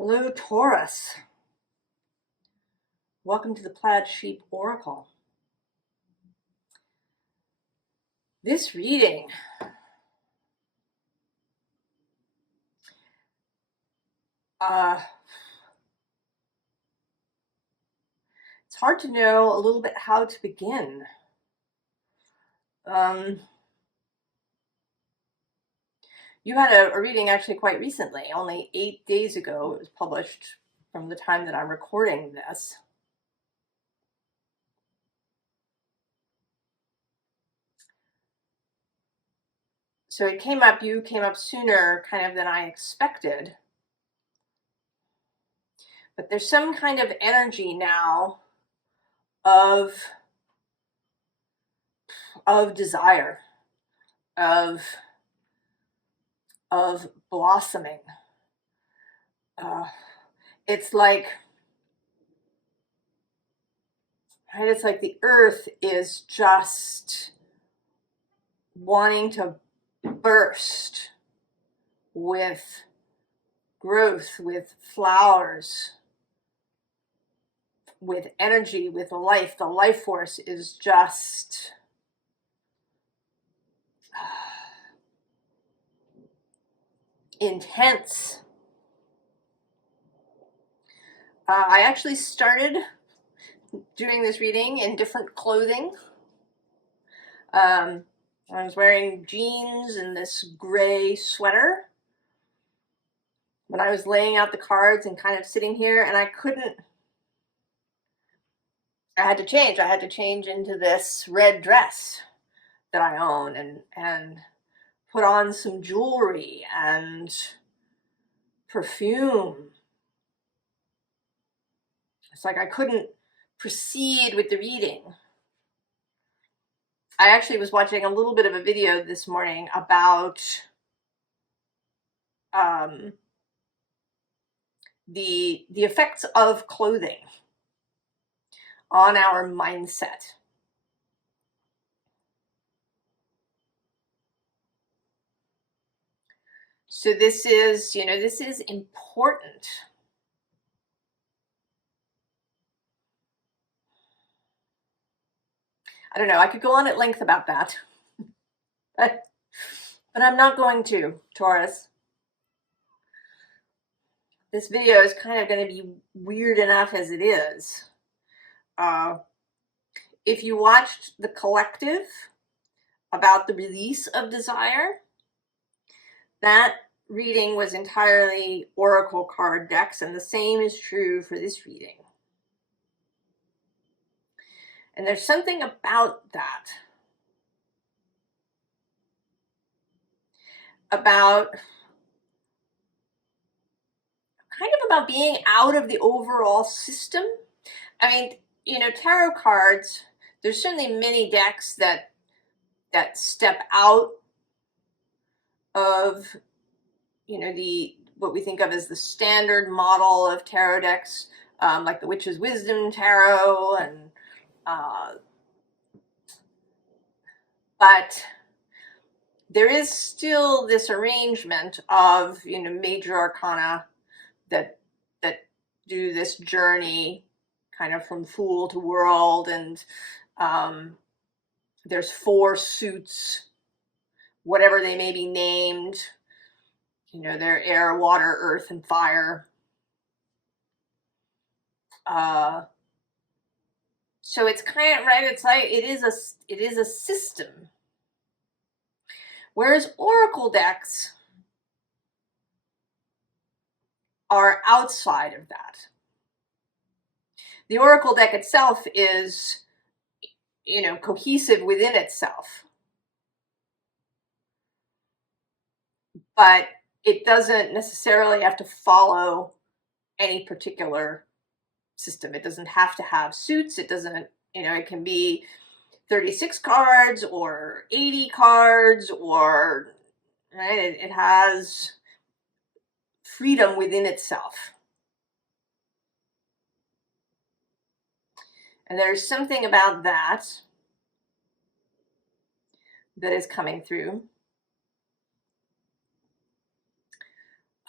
Hello, Taurus. Welcome to the Plaid Sheep Oracle. This reading it's hard to know a little bit how to begin. You had a reading actually quite recently, only 8 days ago. It was published from the time that I'm recording this. So you came up sooner kind of than I expected. But there's some kind of energy now of desire, of blossoming. It's like the earth is just wanting to burst with growth, with flowers, with energy, with life. The life force is just intense. I actually started doing this reading in different clothing. I was wearing jeans and this gray sweater when I was laying out the cards and kind of sitting here, and I had to change. I had to change into this red dress that I own and put on some jewelry and perfume. It's like I couldn't proceed with the reading. I actually was watching a little bit of a video this morning about the effects of clothing on our mindset. So this is important. I don't know, I could go on at length about that, but I'm not going to, Taurus. This video is kind of going to be weird enough as it is. If you watched The Collective about the release of desire, that reading was entirely oracle card decks, and the same is true for this reading. And there's something about that, about being out of the overall system. I mean, tarot cards, there's certainly many decks that step out of, what we think of as the standard model of tarot decks, like the Witch's Wisdom Tarot, and but there is still this arrangement of major arcana that do this journey kind of from Fool to World, and there's 4 suits, whatever they may be named. They're air, water, earth, and fire. So it's kind of right. It's like it is a system. Whereas oracle decks are outside of that. The oracle deck itself is, cohesive within itself, but it doesn't necessarily have to follow any particular system. It doesn't have to have suits. It doesn't, it can be 36 cards or 80 cards, or right? It has freedom within itself. And there's something about that is coming through.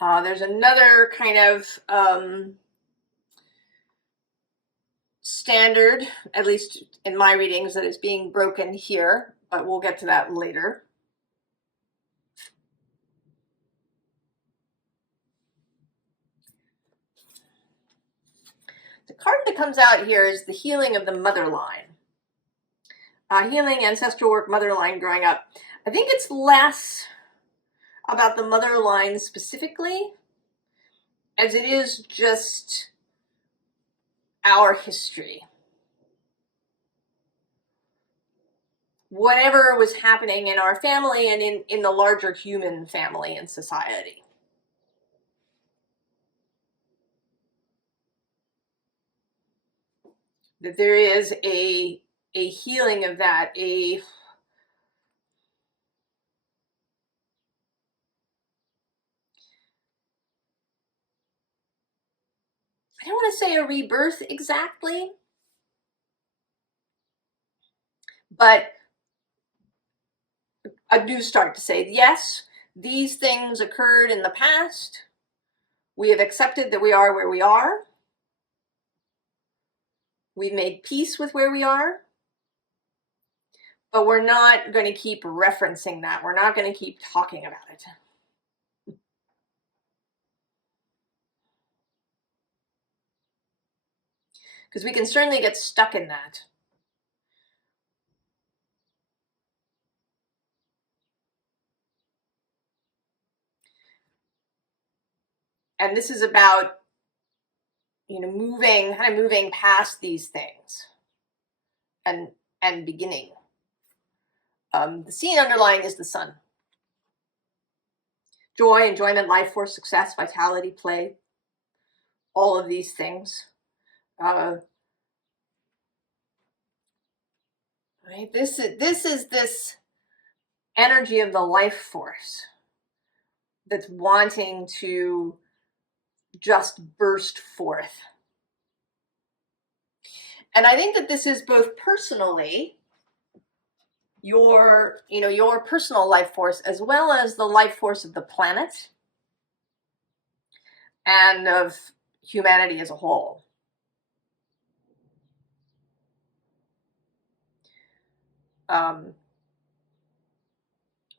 There's another kind of standard, at least in my readings, that is being broken here, but we'll get to that later. The card that comes out here is the healing of the mother line. Healing ancestral work, mother line growing up. I think it's less about the mother line specifically as it is just our history. Whatever was happening in our family and in the larger human family and society. That there is a healing of that, I don't want to say a rebirth exactly, but a new start to say, yes, these things occurred in the past. We have accepted that we are where we are. We've made peace with where we are. But we're not going to keep referencing that. We're not going to keep talking about it. Because we can certainly get stuck in that. And this is about, moving past these things and beginning. The scene underlying is the sun. Joy, enjoyment, life force, success, vitality, play, all of these things. Right? This is this energy of the life force that's wanting to just burst forth. And I think that this is both personally your personal life force as well as the life force of the planet and of humanity as a whole.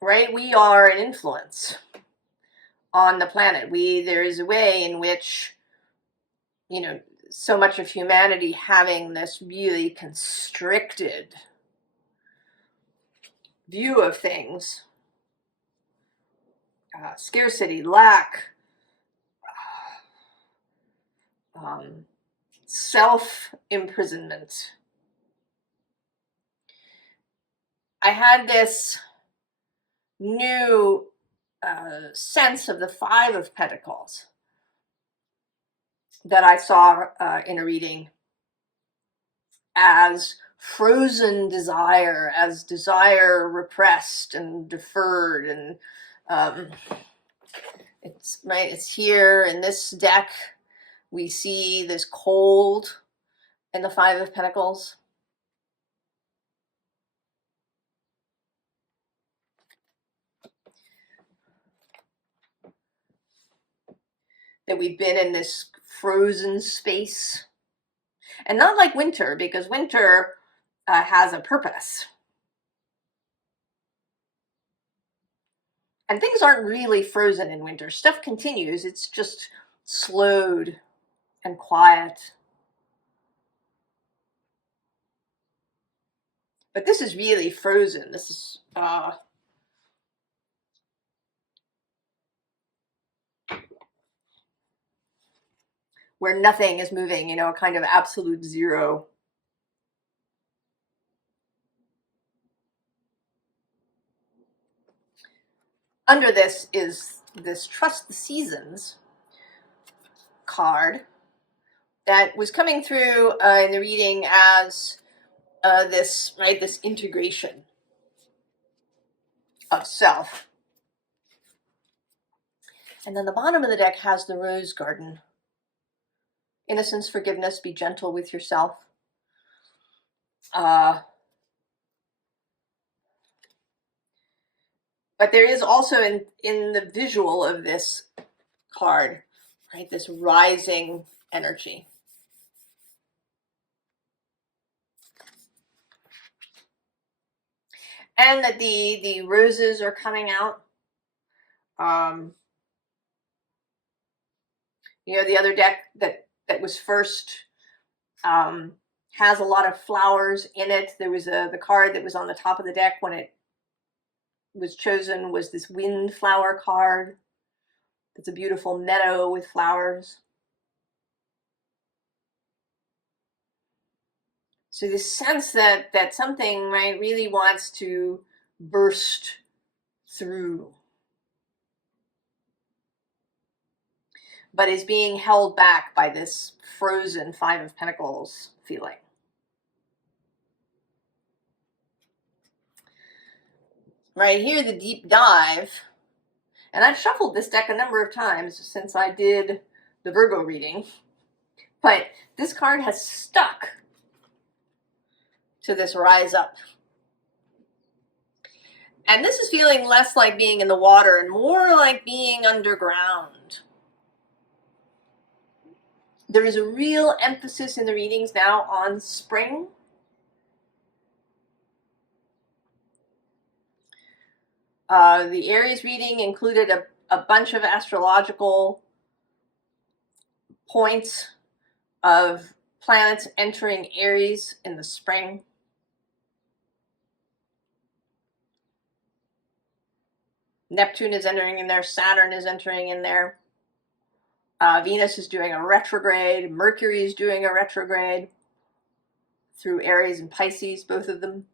Right? We are an influence on the planet. There is a way in which, so much of humanity having this really constricted view of things, scarcity, lack, self-imprisonment. I had this new sense of the Five of Pentacles that I saw in a reading as frozen desire, as desire repressed and deferred, and it's here in this deck. We see this cold in the Five of Pentacles. That we've been in this frozen space. And not like winter, because winter has a purpose. And things aren't really frozen in winter. Stuff continues. It's just slowed and quiet. But this is really frozen. This is where nothing is moving, a kind of absolute zero. Under this is this Trust the Seasons card that was coming through in the reading as this integration of self. And then the bottom of the deck has the Rose Garden. Innocence, forgiveness, be gentle with yourself. But there is also in the visual of this card, right? This rising energy. And that the roses are coming out. You know, the other deck that was first has a lot of flowers in it. There was the card that was on the top of the deck when it was chosen was this wind flower card. It's a beautiful meadow with flowers. So this sense that something, right, really wants to burst through, but is being held back by this frozen Five of Pentacles feeling. Right here, the deep dive, and I've shuffled this deck a number of times since I did the Virgo reading, but this card has stuck to this rise up. And this is feeling less like being in the water and more like being underground. There is a real emphasis in the readings now on spring. The Aries reading included a bunch of astrological points of planets entering Aries in the spring. Neptune is entering in there, Saturn is entering in there. Venus is doing a retrograde, Mercury is doing a retrograde through Aries and Pisces, both of them.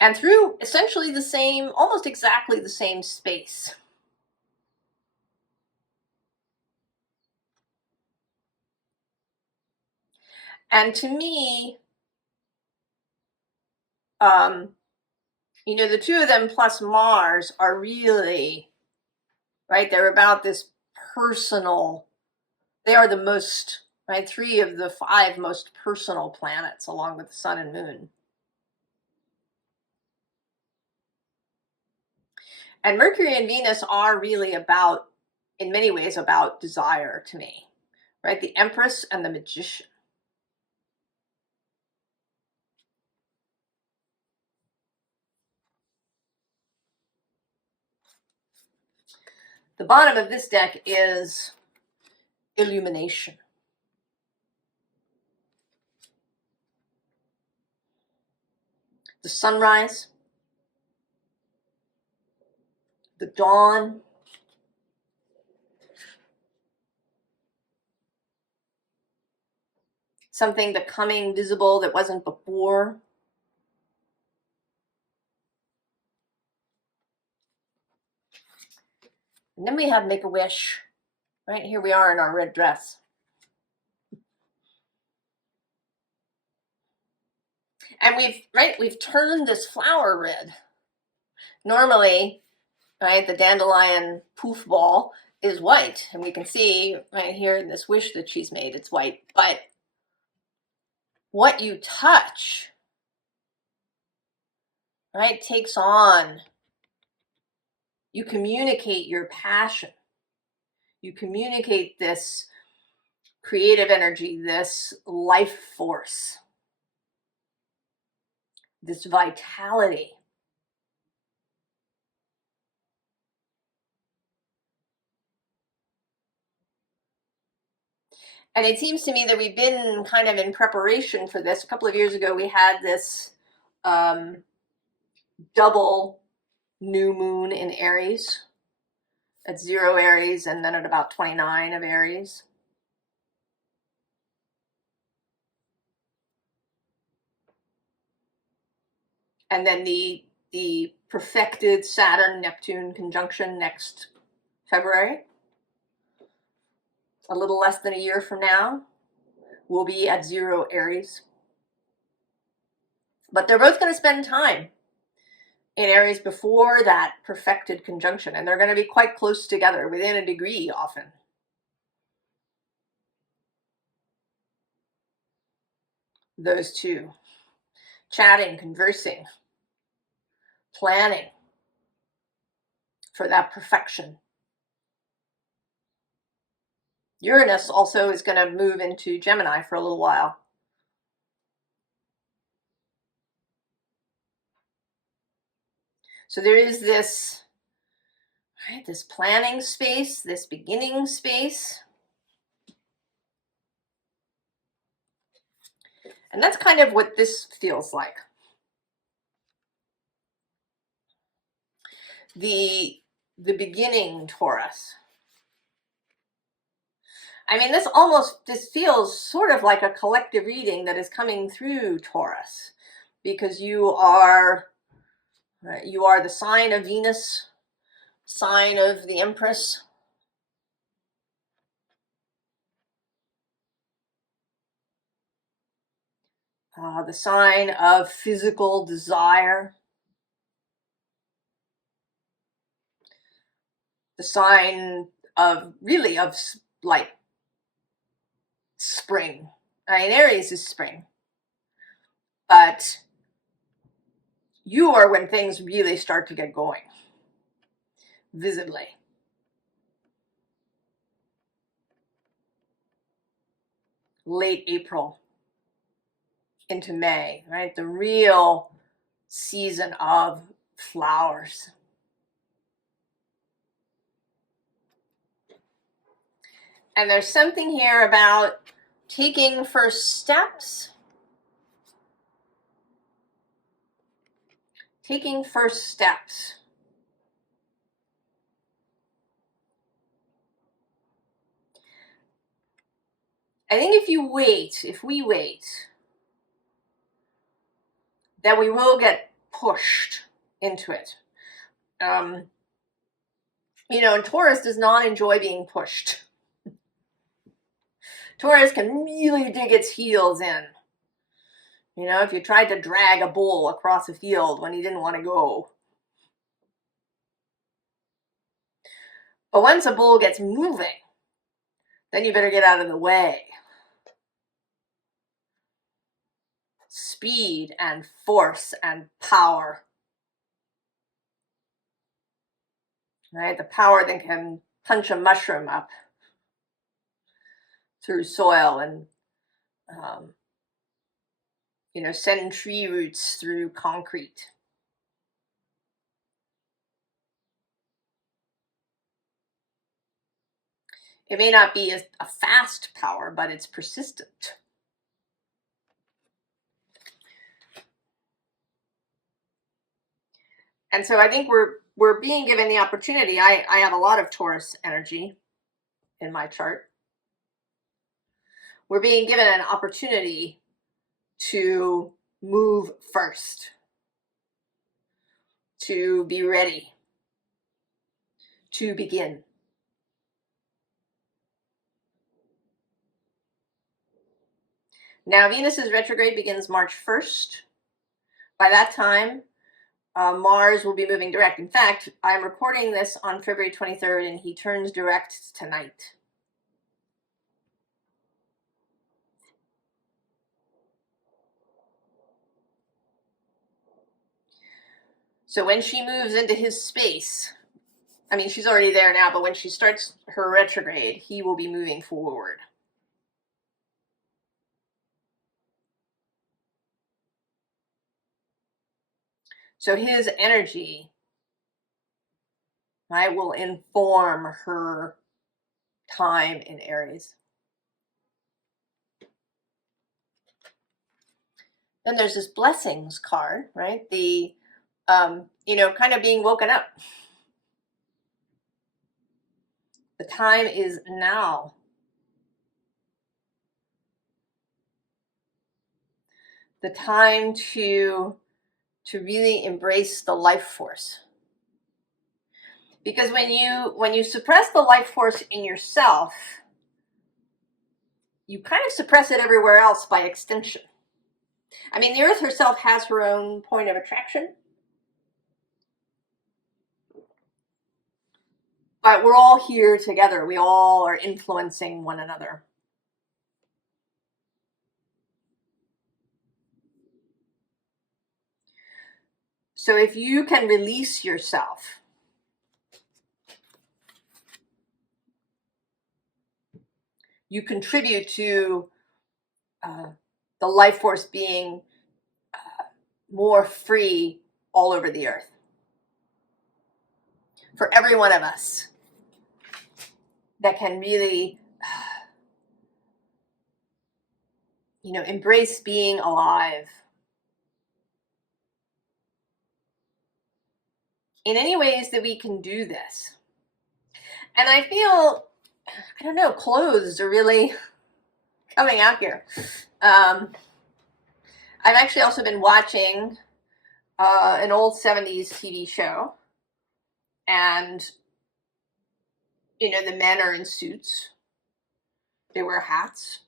And through essentially the same, almost exactly the same space. And to me, you know, the two of them plus Mars are really, right, they're about this personal, they are the most, right, 3 of the 5 most personal planets along with the sun and moon. And Mercury and Venus are really about, in many ways, about desire to me, right? The Empress and the Magician. The bottom of this deck is illumination. The sunrise, the dawn, something becoming visible that wasn't before. And then we have Make-A-Wish. Right here we are in our red dress. And we've turned this flower red. Normally, right, the dandelion poof ball is white, and we can see right here in this wish that she's made, it's white. But what you touch, right, takes on. You communicate your passion. You communicate this creative energy, this life force, this vitality. And it seems to me that we've been kind of in preparation for this. A couple of years ago, we had this double new moon in Aries at 0 Aries and then at about 29 of Aries. And then the perfected Saturn-Neptune conjunction next February. A little less than a year from now, we'll be at 0 Aries. But they're both going to spend time in Aries before that perfected conjunction, and they're going to be quite close together, within a degree often. Those two, chatting, conversing, planning for that perfection. Uranus also is going to move into Gemini for a little while. So there is this, right, this planning space, this beginning space. And that's kind of what this feels like. The beginning Taurus. I mean, this feels sort of like a collective reading that is coming through Taurus, because you are the sign of Venus, sign of the Empress. The sign of physical desire. The sign of, really, of like spring. I mean, Aries is spring. But you are when things really start to get going, visibly. Late April into May, right? The real season of flowers. And there's something here about taking first steps. Taking first steps. I think if we wait, then we will get pushed into it. You know, and Taurus does not enjoy being pushed. Taurus can really dig its heels in. You know, if you tried to drag a bull across a field when he didn't want to go. But once a bull gets moving, then you better get out of the way. Speed and force and power. Right? The power that can punch a mushroom up through soil and, you know, send tree roots through concrete. It may not be a fast power, but it's persistent. And so I think we're being given the opportunity. I have a lot of Taurus energy in my chart. We're being given an opportunity to move first, to be ready, to begin. Now, Venus's retrograde begins March 1st. By that time, Mars will be moving direct. In fact, I'm recording this on February 23rd, and he turns direct tonight. So when she moves into his space, I mean, she's already there now, but when she starts her retrograde, he will be moving forward. So his energy, right, will inform her time in Aries. Then there's this blessings card, right? The, you know, kind of being woken up. The time is now. The time to really embrace the life force. Because when you suppress the life force in yourself, you kind of suppress it everywhere else by extension. I mean, the Earth herself has her own point of attraction. But we're all here together. We all are influencing one another. So if you can release yourself, you contribute to the life force being more free all over the earth. For every one of us that can really, embrace being alive. In any ways that we can do this. And I feel, I don't know, clothes are really coming out here. I've actually also been watching an old 70s TV show. And, the men are in suits. They wear hats.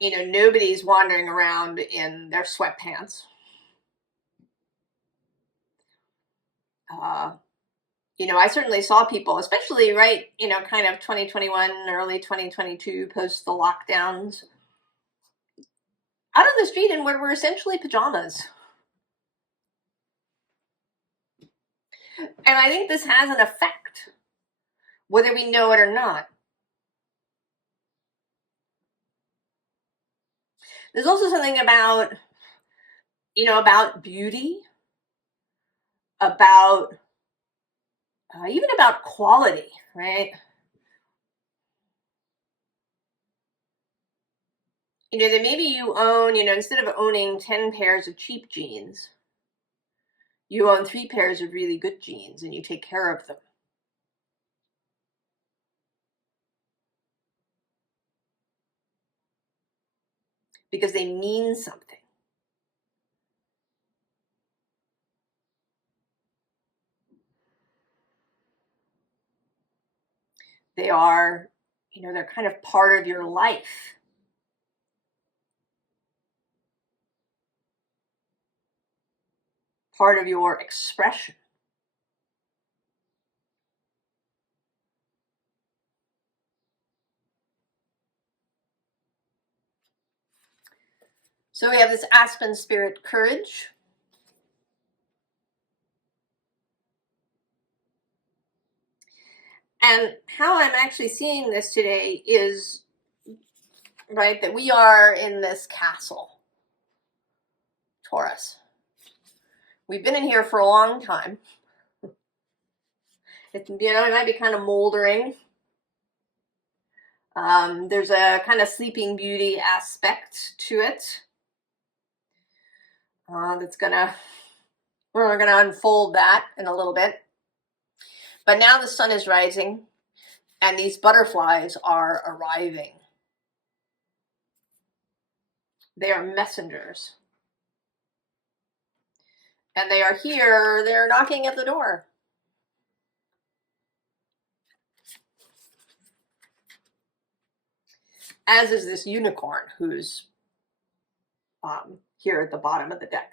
Nobody's wandering around in their sweatpants. I certainly saw people, especially right, kind of 2021, early 2022, post the lockdowns, out on the street in what were essentially pajamas. And I think this has an effect, whether we know it or not. There's also something about, about beauty, about even about quality, right? That maybe you own, instead of owning 10 pairs of cheap jeans, you own 3 pairs of really good jeans and you take care of them. Because they mean something. They are, they're kind of part of your life. Part of your expression. So we have this Aspen Spirit Courage. And how I'm actually seeing this today is, right, that we are in this castle, Taurus. We've been in here for a long time. It might be kind of moldering. There's a kind of Sleeping Beauty aspect to it. We're gonna unfold that in a little bit. But now the sun is rising and these butterflies are arriving. They are messengers. And they are here, they're knocking at the door. As is this unicorn who's here at the bottom of the deck.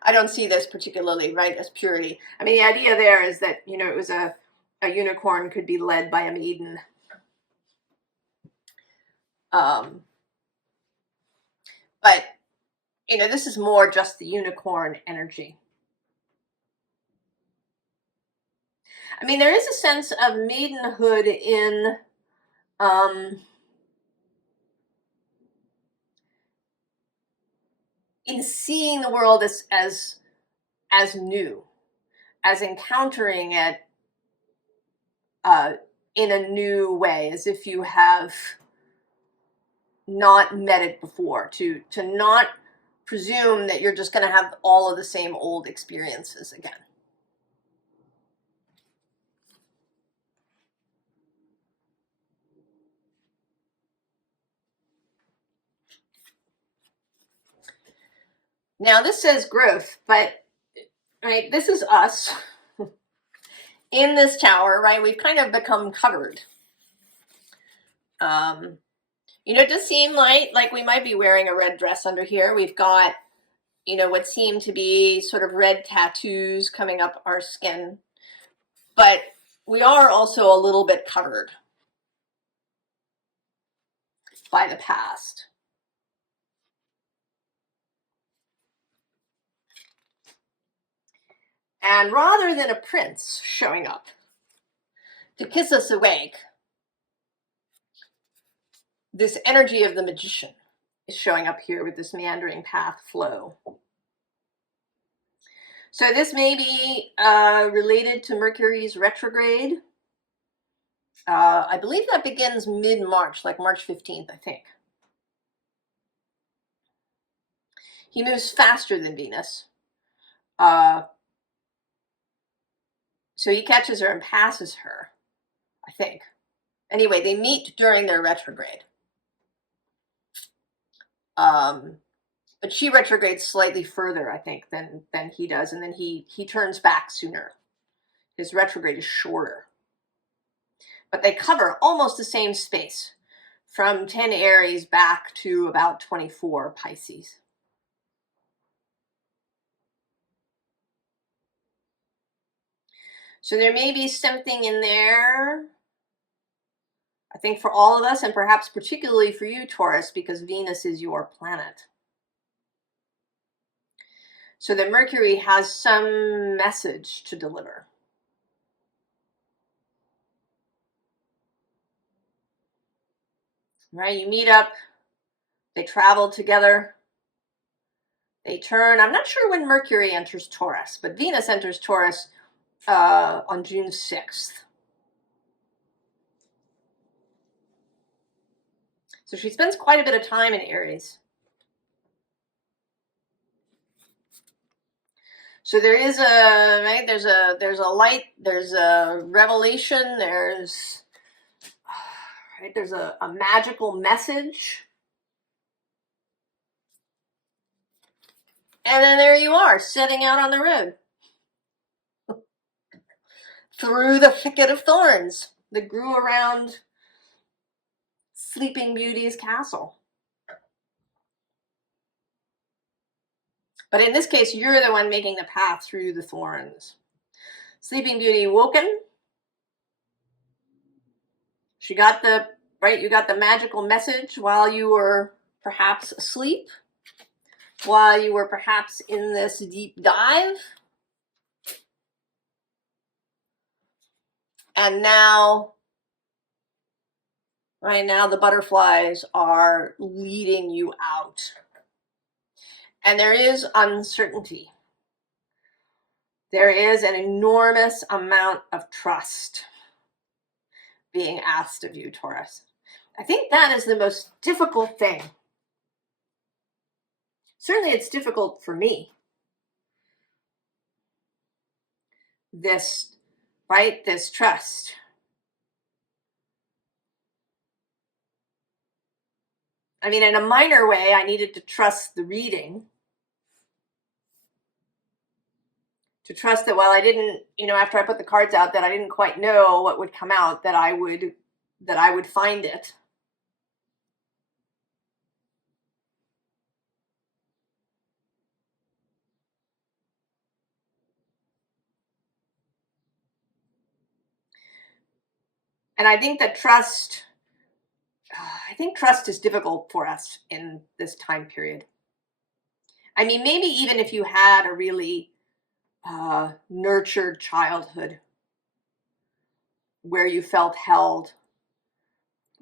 I don't see this particularly, right, as purity. I mean, the idea there is that, it was a unicorn could be led by a maiden. But, this is more just the unicorn energy. I mean, there is a sense of maidenhood in seeing the world as new, as encountering it in a new way, as if you have not met it before, to not presume that you're just going to have all of the same old experiences again. Now this says growth, but right, this is us in this tower, right? We've kind of become covered. It does seem like we might be wearing a red dress under here. We've got, what seem to be sort of red tattoos coming up our skin, but we are also a little bit covered by the past. And rather than a prince showing up to kiss us awake, this energy of the magician is showing up here with this meandering path flow. So this may be related to Mercury's retrograde. I believe that begins mid-March, like March 15th, I think. He moves faster than Venus. So he catches her and passes her, I think. Anyway, they meet during their retrograde. But she retrogrades slightly further, I think, than he does, and then he turns back sooner. His retrograde is shorter. But they cover almost the same space, from 10 Aries back to about 24 Pisces. So there may be something in there, I think, for all of us, and perhaps particularly for you, Taurus, because Venus is your planet. So that Mercury has some message to deliver. Right? You meet up, they travel together, they turn. I'm not sure when Mercury enters Taurus, but Venus enters Taurus on June 6th. So she spends quite a bit of time in Aries. So there is a, right, there's a light, there's a revelation, there's a magical message. And then there you are, setting out on the road. Through the thicket of thorns that grew around Sleeping Beauty's castle. But in this case, you're the one making the path through the thorns. Sleeping Beauty woken. She got the, right, you got the magical message while you were perhaps asleep, while you were perhaps in this deep dive. And now, right now, the butterflies are leading you out. And there is uncertainty. There is an enormous amount of trust being asked of you, Taurus. I think that is the most difficult thing. Certainly it's difficult for me. This, right, this trust. I mean, in a minor way, I needed to trust the reading. To trust that while I didn't, after I put the cards out, that I didn't quite know what would come out, that I would find it. And I think that trust is difficult for us in this time period. I mean, maybe even if you had a really nurtured childhood where you felt held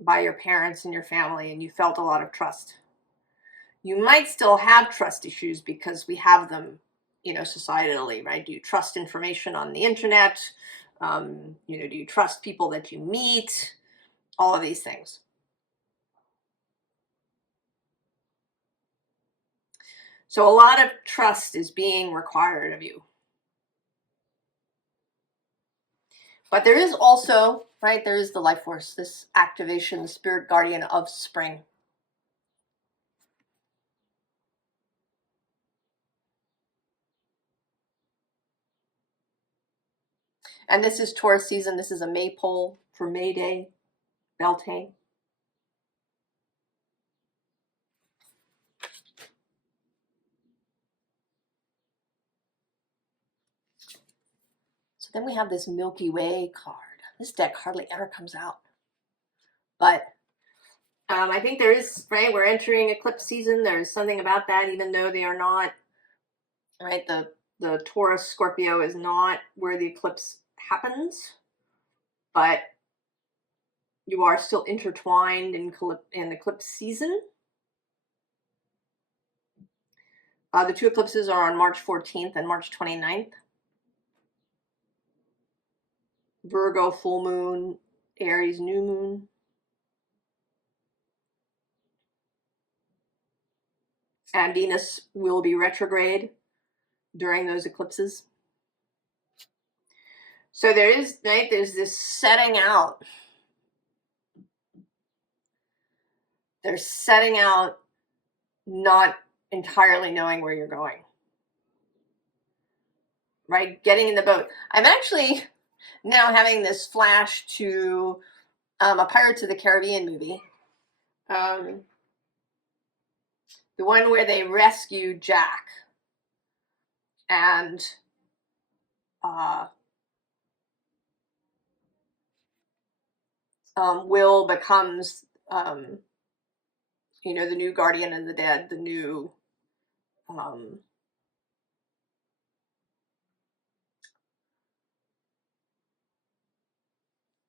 by your parents and your family and you felt a lot of trust, you might still have trust issues because we have them, societally, right? Do you trust information on the internet? Do you trust people that you meet? All of these things. So a lot of trust is being required of you. But there is also, right, there is the life force, this activation, the spirit guardian of spring. And this is Taurus season. This is a maypole for May Day, Beltane. So then we have this Milky Way card. This deck hardly ever comes out. But I think there is, right, we're entering eclipse season. There's something about that, even though they are not, right, the the Taurus Scorpio is not where the eclipse happens, but you are still intertwined in eclipse season. The two eclipses are on March 14th and March 29th. Virgo full moon, Aries new moon. And Venus will be retrograde during those eclipses. So there's this setting out. They're setting out, not entirely knowing where you're going. Right? Getting in the boat. I'm actually now having this flash to a Pirates of the Caribbean movie. The one where they rescue Jack. And Will becomes, you know, the new guardian of the dead, the new,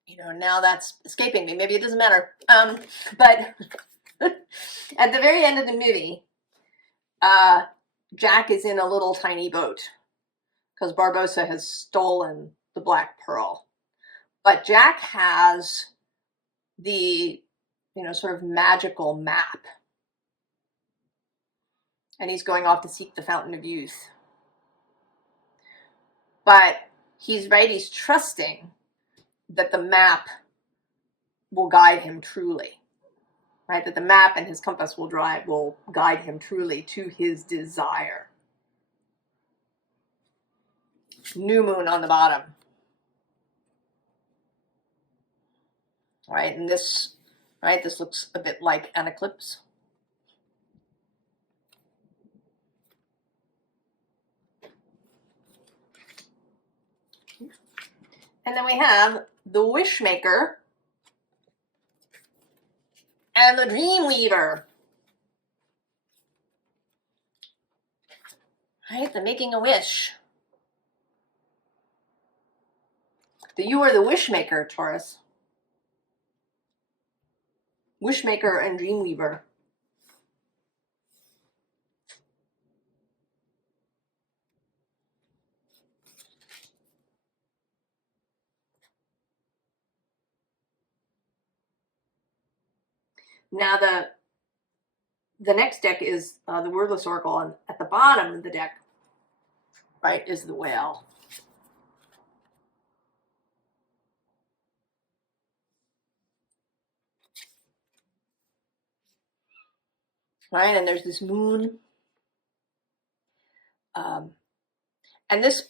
you know, now that's escaping me. Maybe it doesn't matter. But at the very end of the movie, Jack is in a little tiny boat because Barbossa has stolen the Black Pearl. But Jack has the, you know, sort of magical map. And he's going off to seek the Fountain of Youth. But he's trusting that the map will guide him truly. Right? That the map and his compass will guide him truly to his desire. New moon on the bottom. Right? And this looks a bit like an eclipse. And then we have the Wishmaker and the Dreamweaver. Right? The making a wish. You are the Wishmaker, Taurus. Wishmaker and Dreamweaver. Now the next deck is the Wordless Oracle, and at the bottom of the deck, right, is the Whale. Right, and there's this moon. And this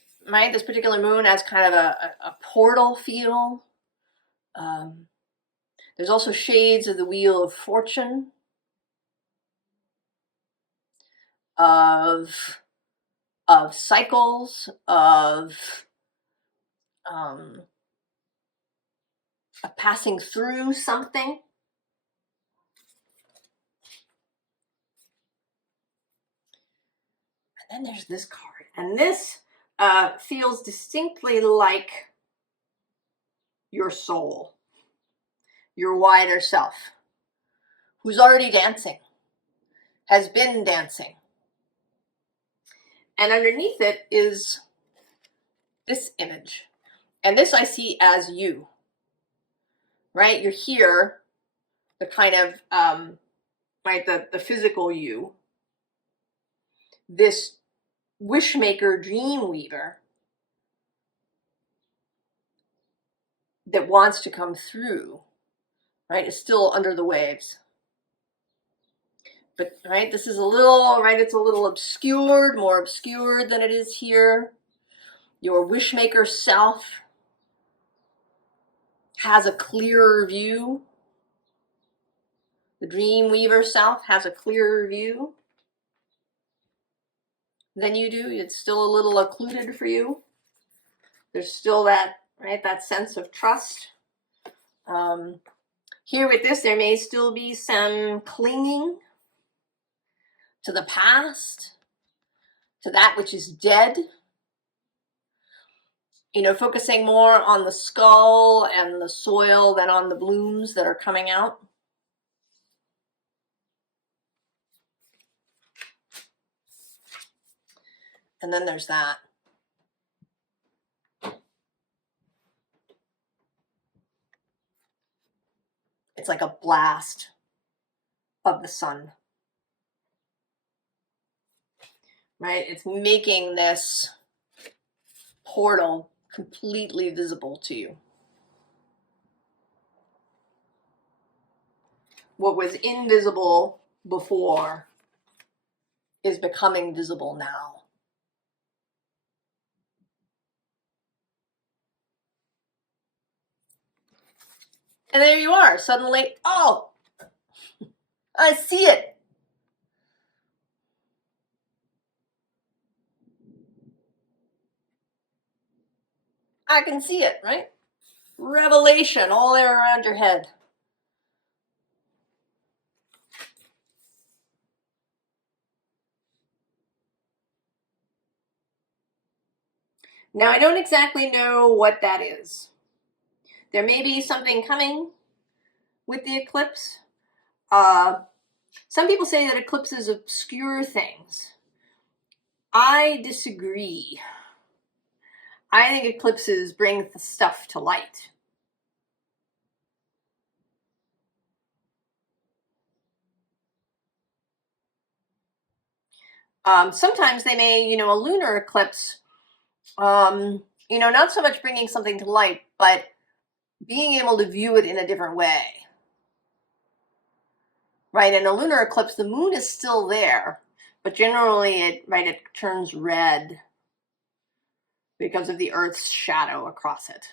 particular moon has kind of a portal feel. There's also shades of the Wheel of Fortune, of cycles, of passing through something. And then there's this card, and this feels distinctly like your soul, your wider self, who's already dancing, has been dancing. And underneath it is this image. And this I see as you, right? You're here, the kind of, right, the physical you. This Wishmaker Dreamweaver that wants to come through, right, is still under the waves. But, right, this is a little, right, it's a little obscured, more obscured than it is here. Your Wishmaker self has a clearer view. The Dreamweaver self has a clearer view than you do. It's still a little occluded for you. There's still that, right, that sense of trust. Here with this, there may still be some clinging to the past, to that which is dead, you know, focusing more on the skull and the soil than on the blooms that are coming out. And then there's that. It's like a blast of the sun, right? It's making this portal completely visible to you. What was invisible before is becoming visible now. And there you are, suddenly, oh, I see it. I can see it, right? Revelation all the way around your head. Now, I don't exactly know what that is. There may be something coming with the eclipse. Some people say that eclipses obscure things. I disagree. I think eclipses bring the stuff to light. Sometimes they may, you know, a lunar eclipse, you know, not so much bringing something to light, but being able to view it in a different way. Right, in a lunar eclipse, the moon is still there, but generally it turns red because of the Earth's shadow across it.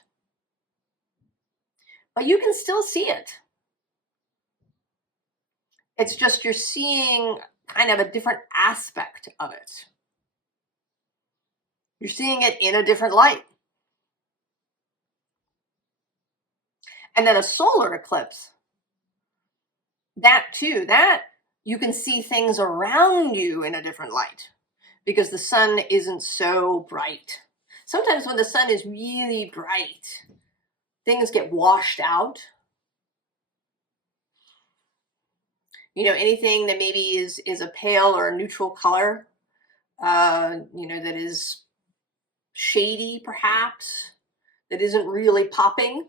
But you can still see it. It's just you're seeing kind of a different aspect of it. You're seeing it in a different light. And then a solar eclipse, that too, that you can see things around you in a different light because the sun isn't so bright. Sometimes when the sun is really bright, things get washed out. You know, anything that maybe is a pale or a neutral color, you know, that is shady perhaps, that isn't really popping,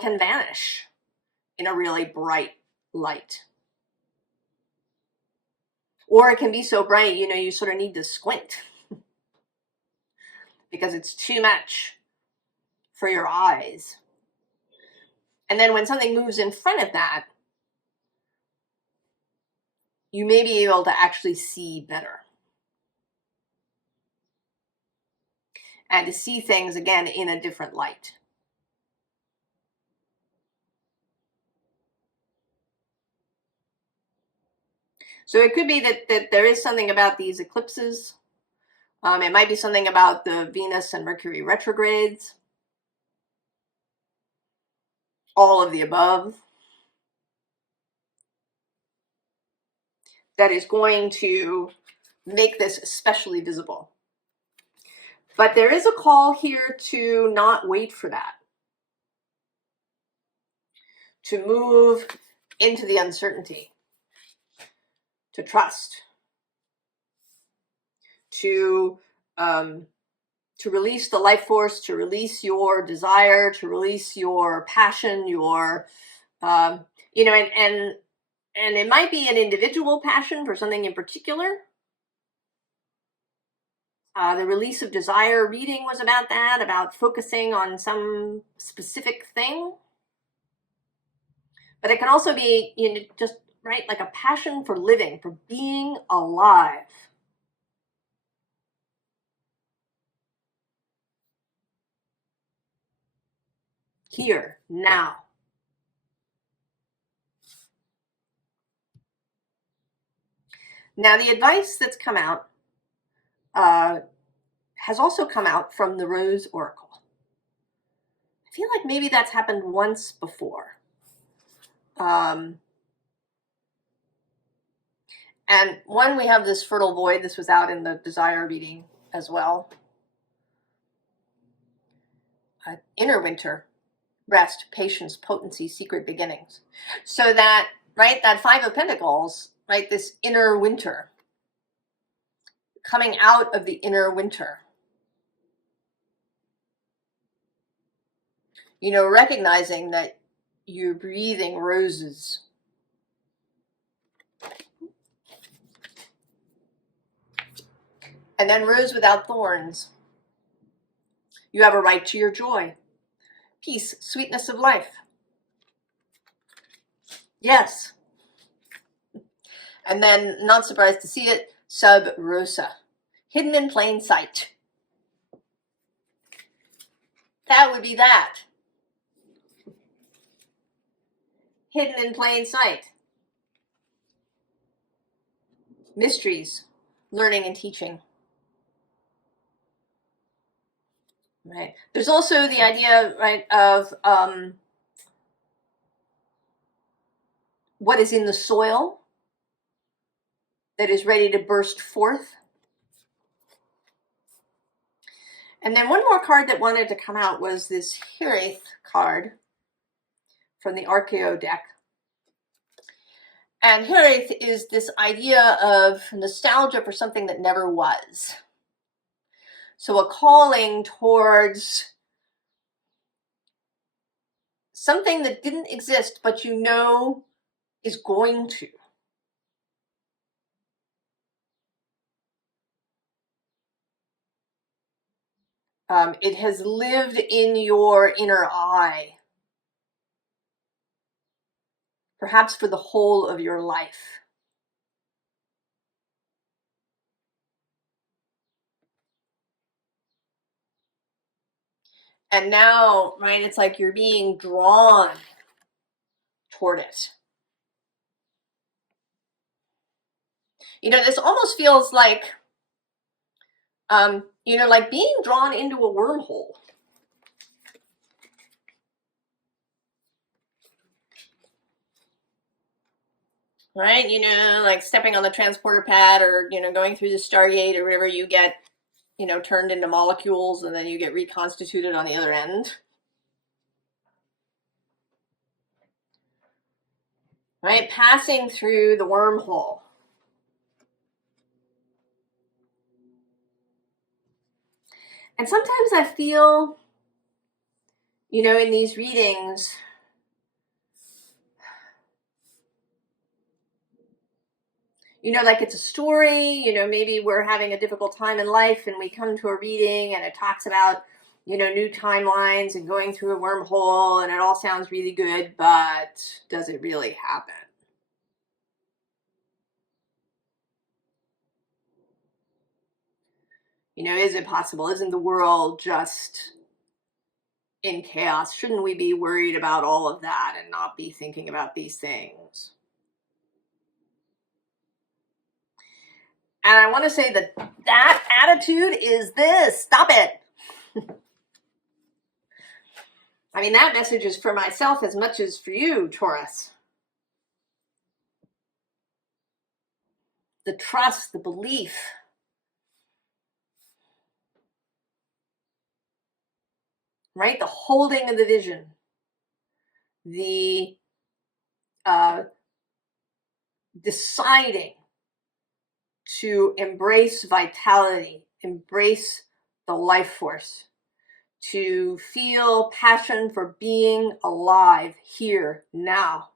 can vanish in a really bright light. Or it can be so bright, you know, you sort of need to squint because it's too much for your eyes. And then when something moves in front of that, you may be able to actually see better. And to see things again in a different light. So it could be that there is something about these eclipses. It might be something about the Venus and Mercury retrogrades. All of the above. That is going to make this especially visible. But there is a call here to not wait for that. To move into the uncertainty. To trust. To release the life force, to release your desire, to release your passion, your, you know, and it might be an individual passion for something in particular. The release of desire reading was about that, about focusing on some specific thing. But it can also be, you know, just, right, like a passion for living, for being alive. Here, now. Now, the advice that's come out has also come out from the Rose Oracle. I feel like maybe that's happened once before. And one, we have this fertile void. This was out in the desire reading as well. inner winter, rest, patience, potency, secret beginnings. So that, right, that Five of Pentacles, right, this inner winter, coming out of the inner winter, you know, recognizing that you're breathing roses. And then rose without thorns. You have a right to your joy. Peace, sweetness of life. Yes. And then, not surprised to see it, sub rosa. Hidden in plain sight. That would be that. Hidden in plain sight. Mysteries, learning and teaching. Right. There's also the idea, right, of what is in the soil that is ready to burst forth. And then one more card that wanted to come out was this Hirith card from the Archeo deck. And Hirith is this idea of nostalgia for something that never was. So a calling towards something that didn't exist, but you know is going to. It has lived in your inner eye, perhaps for the whole of your life. And now, right, it's like you're being drawn toward it. You know, this almost feels like, you know, like being drawn into a wormhole. Right? You know, like stepping on the transporter pad, or, you know, going through the Stargate or whatever, you get, you know, turned into molecules and then you get reconstituted on the other end. Right? Passing through the wormhole. And sometimes I feel, you know, in these readings, you know, like it's a story, you know, maybe we're having a difficult time in life and we come to a reading and it talks about, you know, new timelines and going through a wormhole, and it all sounds really good, but does it really happen? You know, is it possible? Isn't the world just in chaos? Shouldn't we be worried about all of that and not be thinking about these things? And I want to say that that attitude is this. Stop it. I mean, that message is for myself as much as for you, Taurus. The trust, the belief. Right? The holding of the vision. The deciding to embrace vitality, embrace the life force, to feel passion for being alive here now.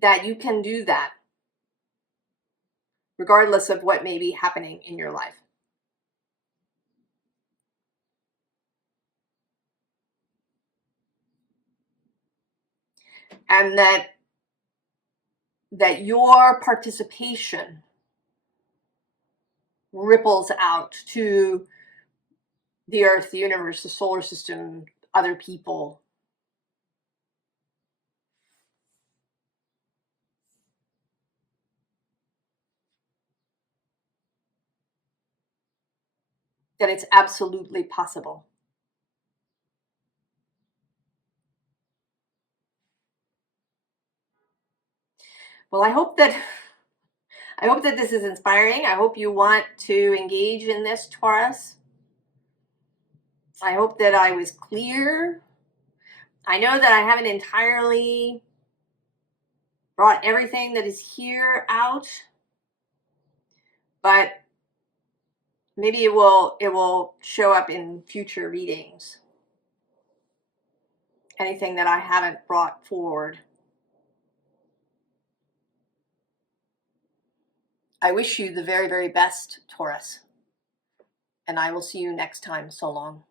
That you can do that regardless of what may be happening in your life. And that your participation ripples out to the earth, the universe, the solar system, other people. That it's absolutely possible. Well, I hope that I hope that this is inspiring. I hope you want to engage in this, Taurus. I hope that I was clear. I know that I haven't entirely brought everything that is here but maybe it will show up in future readings. Anything that I haven't brought forward. I wish you the very, very best, Taurus. And I will see you next time. So long.